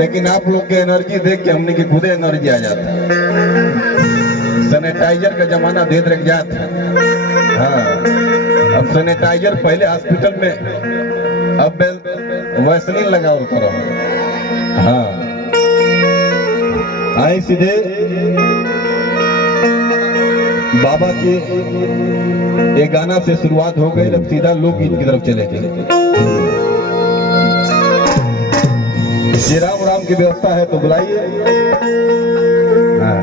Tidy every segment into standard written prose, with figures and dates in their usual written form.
लेकिन आप लोग के एनर्जी देख के हमने की खुद एनर्जी आ जाता है। सैनिटाइजर का जमाना दे रख जाता है। हाँ, अब सैनिटाइजर पहले हॉस्पिटल में, अब वैसलीन लगाओ करो। हाँ, आए सीधे बाबा के एक गाना से शुरुआत हो गई, अब सीधा लोकगीत की तरफ चले गए। श्री राम राम की व्यवस्था है तो बुलाइए। हाँ,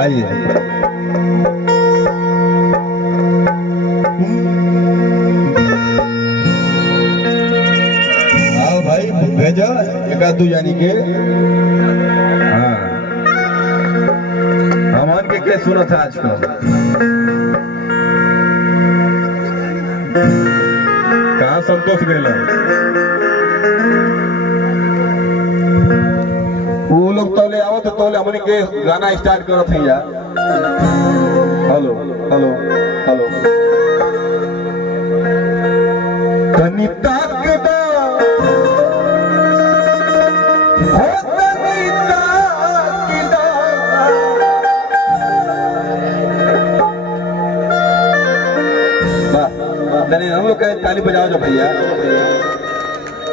आइए। आओ भाई, भेजो एक आध यानी के। हाँ, हमान के सुना था आजकल। कहाँ संतोष गए वो लोग तौले आवत तौले हमने के गाना स्टार्ट करत है यार। हेलो हेलो हेलो, तनी ताक दा हो, तनी ताक दा। वाह, हम लोग का ताली बजाओ जो भैया,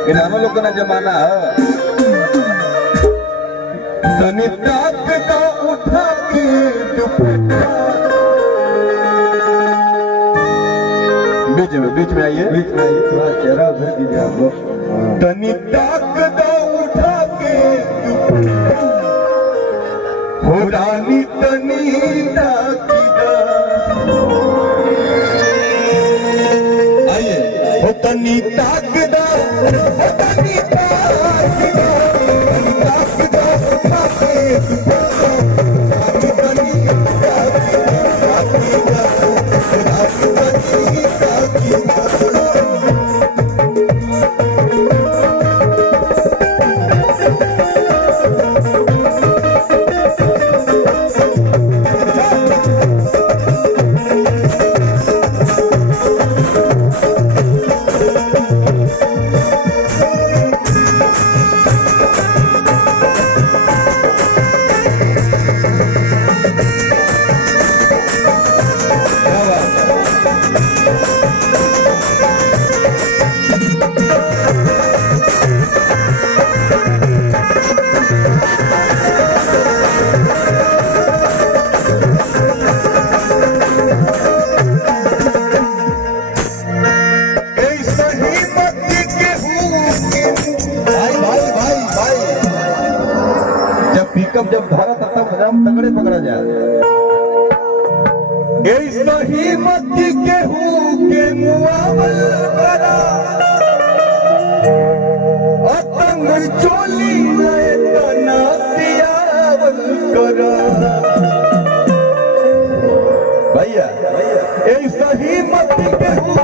इन हम लोग का ना जमाना है। तनी ताक दा उठा के दुपट्टा, बीच में आइए, थोड़ा चेहरा उधर कीजिए आप लोग। तनी ताक दा उठा के दुपट्टा, हो रानी तनी ताक दा। आइए, हो तनी ताक दा, हो तनी ताक दा, तनी ताक दा उठा के दुपट्टा, तनी ताक दा, जब धारा तब तगड़े पकड़ा जाए। सही मत केहू के मुआवल करा, अतंग चोली तना सियावल करा। भैया सही मत केहू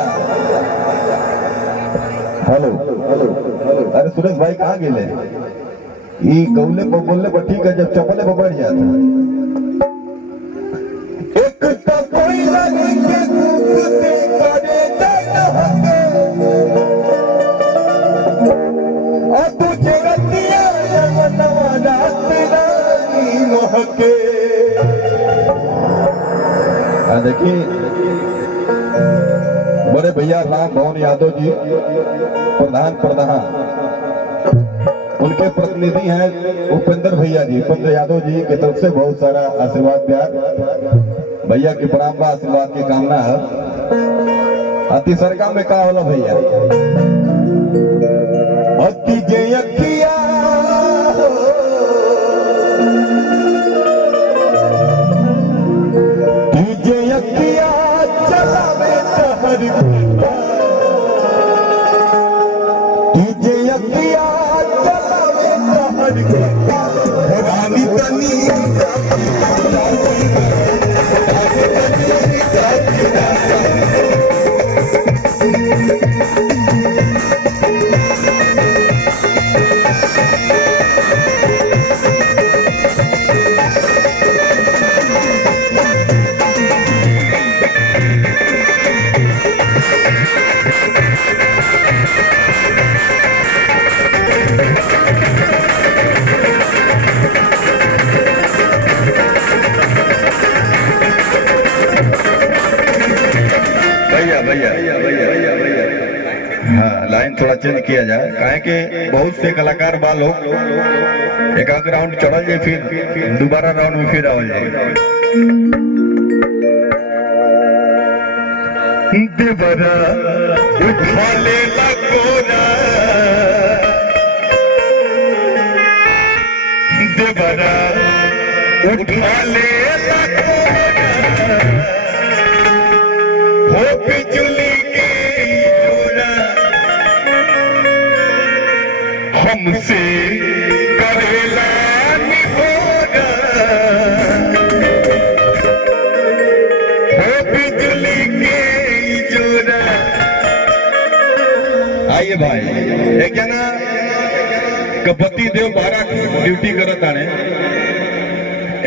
भैया। हेलो अरे सुरेश भाई कहाँ गेले? ई गौले पर बोलने पर ठीक है, जब चपले पर बढ़ जाता एक तो कोई लगी के कुक से करे हके और तुझे गतिया नवा रात रानी महके। देखिए बड़े भैया राम मोहन यादव जी प्रधान उनके प्रतिनिधि हैं उपेंद्र भैया जी, उपेंद्र यादव जी की तरफ से बहुत सारा आशीर्वाद प्यार भैया की प्रणाम आशीर्वाद की कामना है। अति सरका में का होला भैया अति जय अखिया तुझे अखिया चलावे तहर तुझे अखिया चलावे तहर रानी तनी लाइन थोड़ा चेंज किया जाए, काहे कि बहुत से कलाकार बा लोग एक राउंड चढ़ल जाए फिर दोबारा राउंड में फिर आवल जाए। देवरा उठा ले लगोरा देवरा उठा ले लगोरा हो बिजली के जोरा हमसे करेला निहोरा हो बिजली के जोरा। आइए भाई एक जना कपति देव बारा ड्यूटी करत आने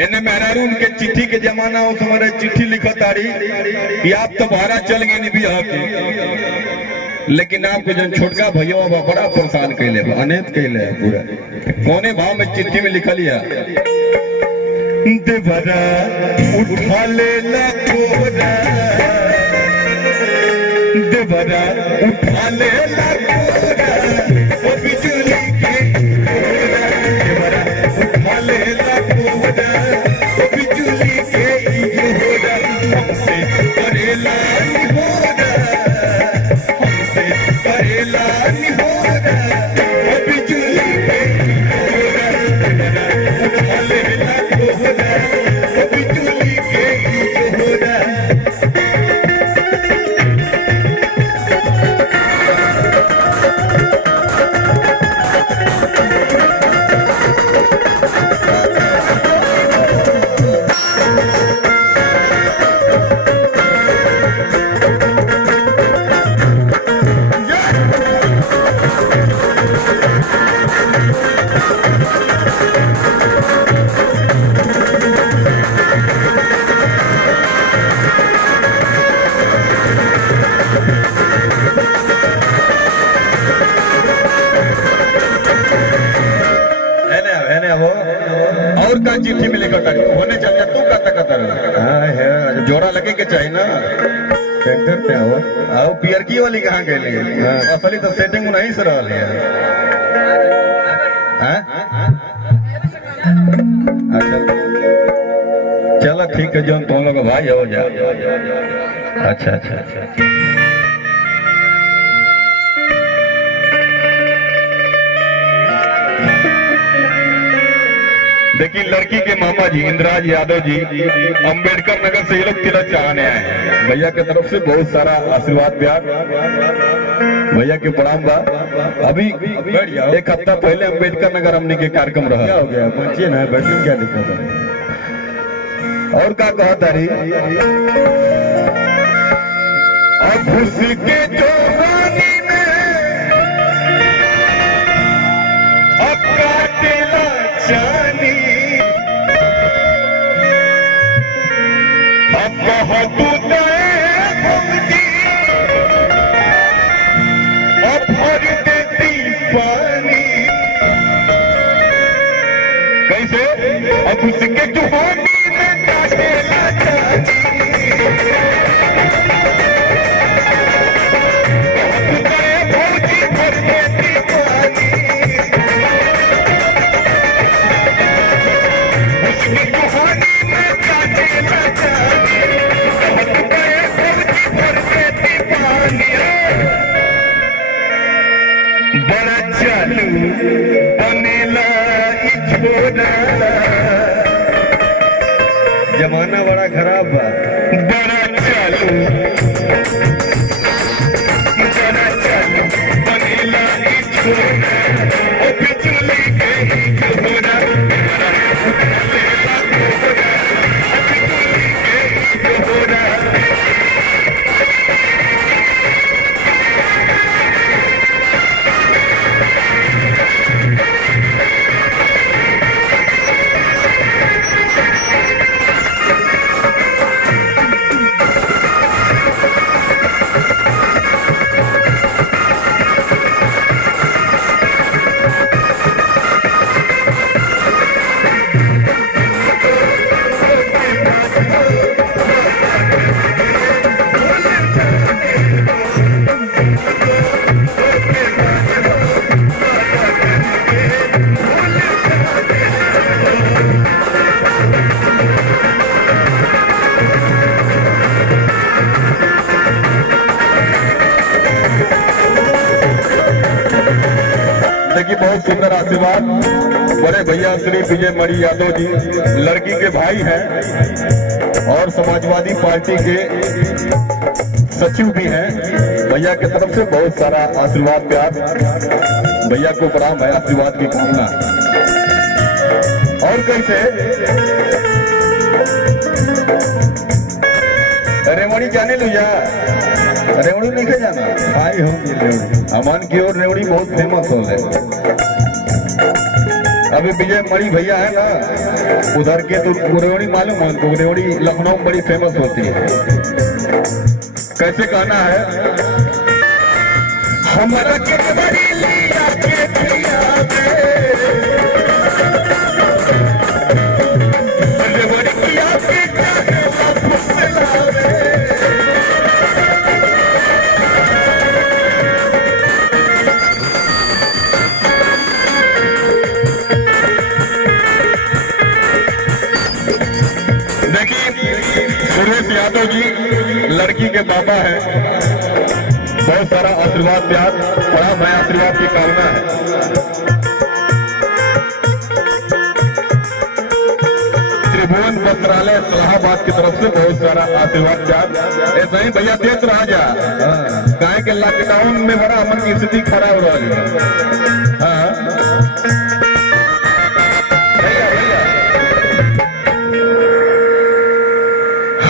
एने मेहरारू उनके चिट्ठी के जमाना उस हमारे चिट्ठी लिखत तारी कि आप तो बाहर चल गए नहीं बिहार के, लेकिन आपके जो छोटका भैया बड़ा परेशान कैले अनेत कैले पूरा कोने भाव में चिट्ठी में लिखा लिया देवरा उठा ले लगोरा देवरा उठा ले लगोरा वो बिजली के देवरा उठा ले लगोरा वो बिजली के जोरा हमसे करेला निहोरा हमसे करेला निहोरा वो बिजली के जोरा उठा ले लगोरा वो बिजली के जोरा। और का चिट्ठी में लिखा था होने चल जा तू कहता कहता है जोड़ा लगे के चाहिए ना सेंटर पे आओ पियर की वाली कहाँ के लिए असली तो सेटिंग नहीं से रहा है। अच्छा चलो ठीक है जो तुम लोग भाई हो जा। अच्छा अच्छा अच्छा देखिए लड़की के मामा जी इंद्राज यादव जी अंबेडकर नगर से ये लोग तिलक चाहने आए हैं। भैया की तरफ से बहुत सारा आशीर्वाद प्यार भैया के प्रणाम बा। अभी एक हफ्ता पहले अंबेडकर नगर हमने के कार्यक्रम रहा क्या हो गया पहुंचिए ना बैठने क्या दिक्कत है और क्या कहा तारी अब उसके जवानी में अब काटेला जानी अब बहुत भौजी अब भर देती पानी कैसे अब उसके जवानी में काटेला जानी बड़ा चालू बनेला जमाना बड़ा खराब बा बड़ा चालू बनेला बिचली देखिए बहुत सुंदर आशीर्वाद बड़े भैया श्री विजय मणि यादव जी लड़की के भाई हैं और समाजवादी पार्टी के सचिव भी हैं। भैया की तरफ से बहुत सारा आशीर्वाद प्यार भैया को प्रणाम है आशीर्वाद की कामना। और कैसे रेवड़ी जाने लुया रेवड़ी नहीं खे जाना भाई हम अमान की ओर रेवड़ी बहुत फेमस हो गए। अभी विजय मणि भैया है ना उधर के तो रेवड़ी मालूम है उनको रेवड़ी लखनऊ में बड़ी फेमस होती है। कैसे कहना है हमारा सुरेश यादव जी लड़की के पापा हैं। बहुत सारा आशीर्वाद प्यार बड़ा मैं आशीर्वाद की कामना है। त्रिभुवन वस्त्रालय इलाहाबाद की तरफ से बहुत सारा आशीर्वाद प्यार ऐसा ही भैया देख रहा जा कहे के लॉकडाउन में बड़ा मन की स्थिति खराब रही है।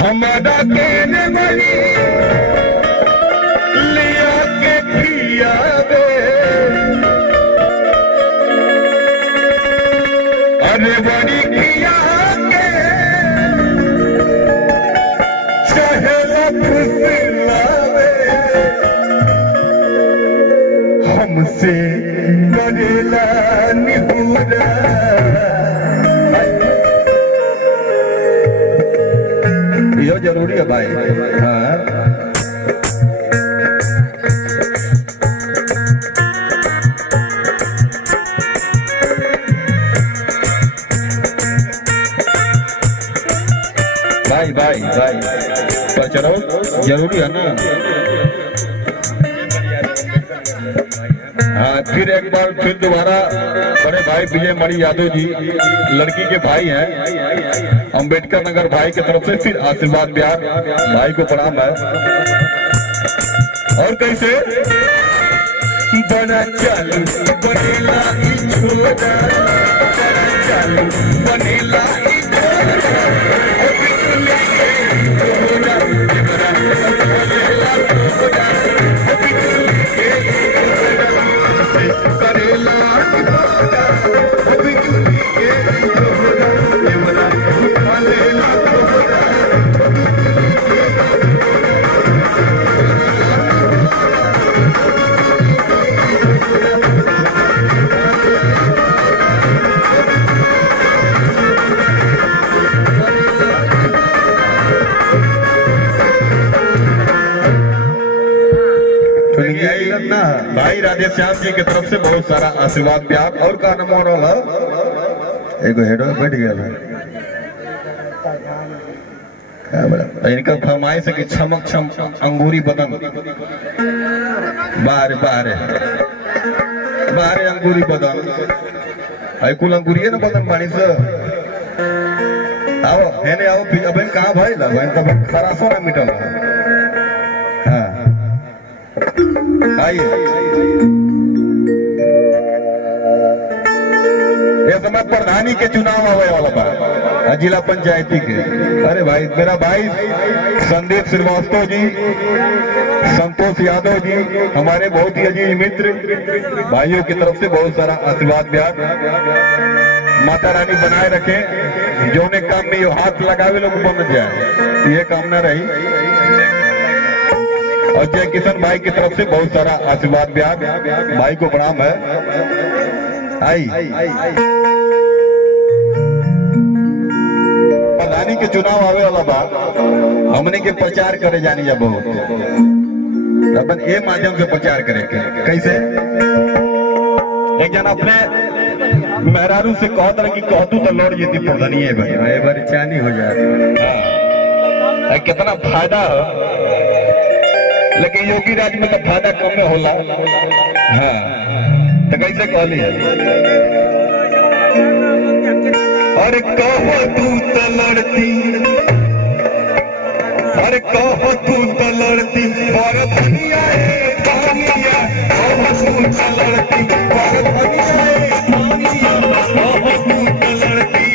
हमारा कहने वाली लिया के खिया दे अरे बड़ी खिया के चाहे फुसलावे हमसे करेला निहुरा ये जरूरी है भाई। हाँ भाई भाई भाई पर चलो जरूरी है ना। हाँ फिर एक बार फिर दोबारा बड़े भाई विजय मणि यादव जी लड़की के भाई हैं अंबेडकर नगर भाई की तरफ से फिर आशीर्वाद प्यार भाई को प्रणाम है। और कैसे बड़ा चालू बनेला बड़ा चालू बनेला भाई राधेश्याम जी की तरफ से बहुत सारा आशीर्वाद भी आप और का नमो रहा एगो हेडो बैठ गया था इनका फरमाइश है कि छमक छम अंगूरी बदन बाहर बाहर बाहर अंगूरी बदन आई कुल अंगूरी है ना बदन पानी से आओ है ने आओ अब कहाँ भाई ला बहन तब खरा सो ना मिटल हाँ आइए ये समय प्रधानी के चुनाव आवे वाला बा जिला पंचायती के। अरे भाई मेरा भाई संदीप श्रीवास्तव जी, संतोष यादव जी, हमारे बहुत ही अजीज मित्र भाइयों की तरफ से बहुत सारा आशीर्वाद ब्याज माता रानी बनाए रखे, जो ने काम में यो हाथ लगावे लोग बन जाए, ये कामना रही। और जय किशन भाई की तरफ से बहुत सारा आशीर्वाद ब्याज, भाई को प्रणाम है। आई प्रधानी के चुनाव आवे वाला बात हमने के प्रचार करे जानी जा बहुत अपन ए माध्यम से प्रचार करे के कैसे एक जन अपने मेहरारू से कहत रहे कि कहतू तो लौट जेती प्रधानी है भाई ए बार चानी हो जाए कितना फायदा है, लेकिन योगी राज में तो फायदा कम में होला। हाँ तो कैसे कहली है अरे कहो तू तो लड़ती, अरे कहो तू तो लड़ती और दुनिया है कहानिया, कहो तू तो लड़ती और दुनिया है कहानिया, कहो तू तो लड़ती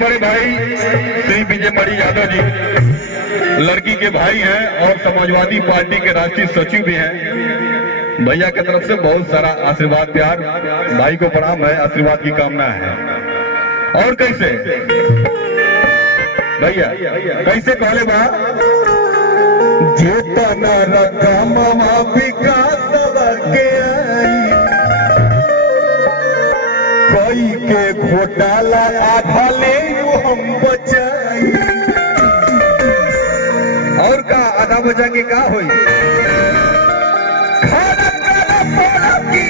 बड़े भाई श्री विजय मणि यादव जी लड़की के भाई हैं और समाजवादी पार्टी के राष्ट्रीय सचिव भी हैं। भैया की तरफ से बहुत सारा आशीर्वाद प्यार, भाई को प्रणाम है, आशीर्वाद की कामना है। और कैसे भैया कैसे कहले बा जेतना रकमवा विकास के कोई के घोटाला आधा ले हम बचाई, और का आधा बचा के का होई खाना काला पोला की,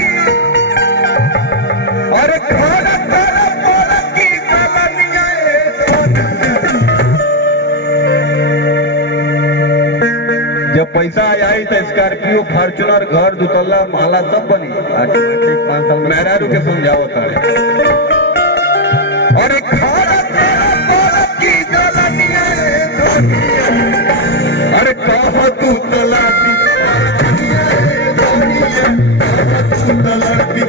अरे खाना काला पोला की कहानियां जब पैसा आई तो स्कॉर्पियो, फॉर्च्यूनर, घर, दुतल्ला, माला सब बनी। 5 साल मेहरारू के समझाओ था अरे खाना तेरा पोला की कहानियां, अरे कहो तू तलाती तू तलाती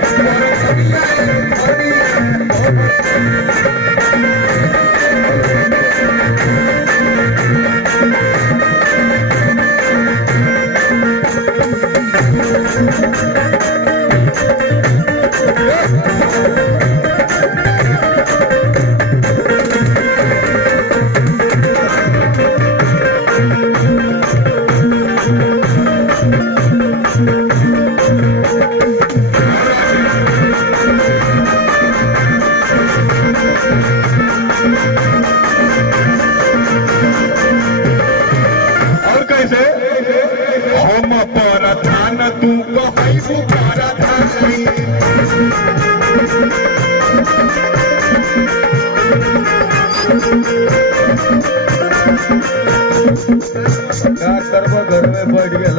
का करब घर में बैठ गया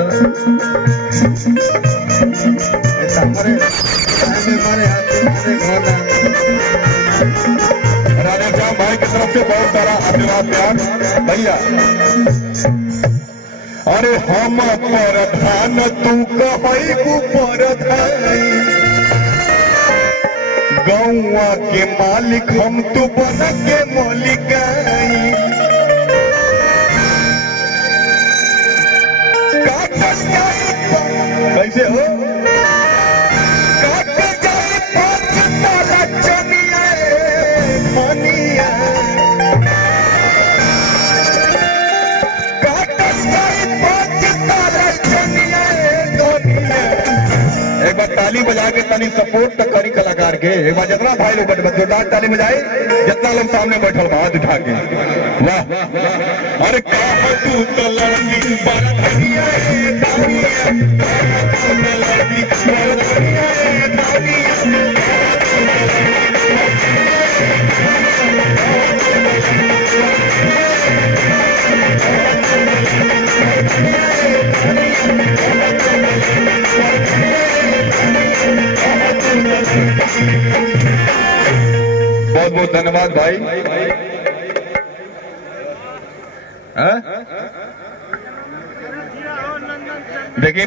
हमारे मारे हाथ में खाना। राजा श्याम भाई की तरफ से बहुत सारा आशीर्वाद प्यार भैया। अरे हम प्रधान तू कही प्रधान गौआ के मालिक हम तू बन के मलिकाई कैसे हो एक बार ताली बजा के तनी सपोर्ट तो करी कलाकार के। एक बार जितना भाई लोग जोरदार ताली बजाई जितना लोग सामने बैठल हाथ उठा के वाह। अरे कहा तू तो लड़की बरधनिया बहुत बहुत धन्यवाद भाई। देखिए